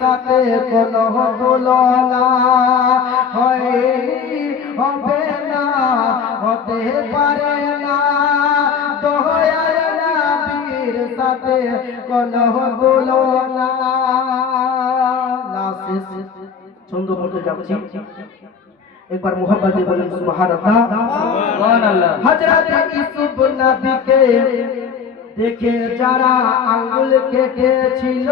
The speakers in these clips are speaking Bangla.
সাথে কোনো তুলনা হয়নি, হবে না, হতে পারে না। দয়ার নবীর সাথে কোনো তুলনা। সুন্দর বলতে যাচ্ছি, একবার মোহাম্মদ বলেন সুবহানাল্লাহ। সুবহানাল্লাহ। হযরত ইউসুফ নবীকে দেখে যারা আঙ্গুল কেটেছিল,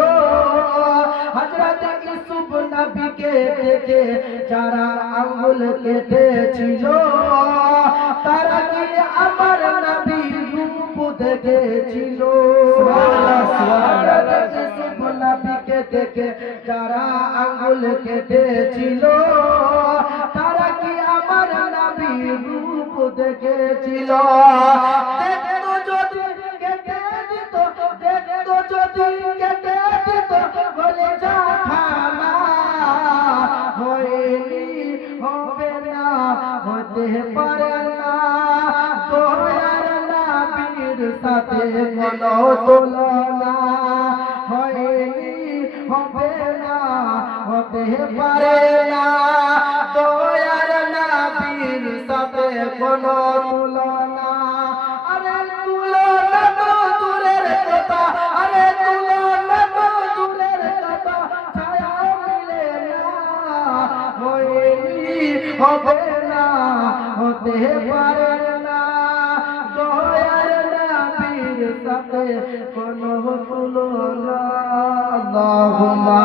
হযরত ইউসুফ নবীকে দেখে যারা আঙ্গুল কেটেছিল, তারা কি আমার নবীর রূপ দেখেছিল? সুবহানাল্লাহ, সুবহানাল্লাহ। ইউসুফ নবীকে দেখে যারা আঙ্গুল কেটেছিল, তারা কি আমার নবীর রূপ দেখেছিল? দেখতো যদি কেটে দিত, দেখতো যদি কেটে দিত, বলে যা খানা হয়নি, হবে না, হতে পারে না। দয়ার নবীর সাথে কোনো তুলনা হয়নি, হবে না, হতে পারে না। দয়ার নবীর সাথে কোনো তুলনা। আরে তুলনা তো দূরের কথা, আরে তুলনা তো দূরের কথা, ছায়া মিলে না, হয়নি, হবে না, হতে পারে না। দয়ার নবীর সাথে কোনো তুলনা। আল্লাহুম্মা